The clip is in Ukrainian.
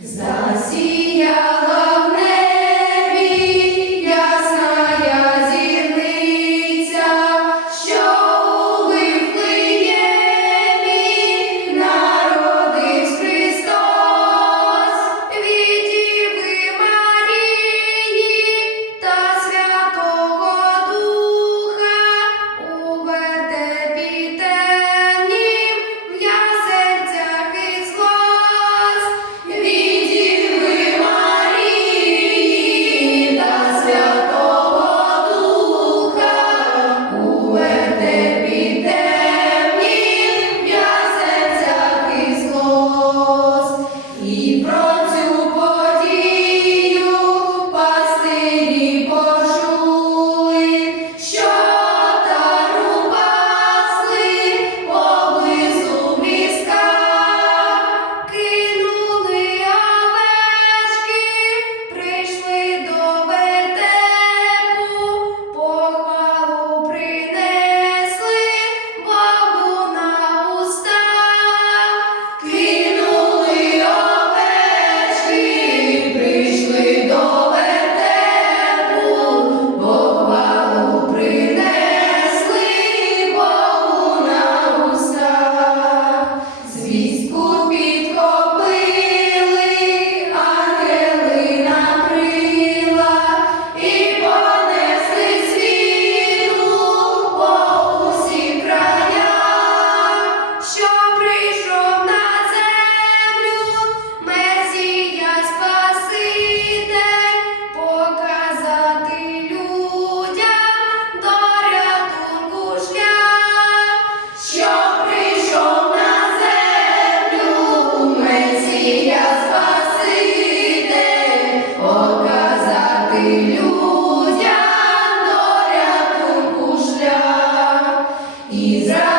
Засіяла і за.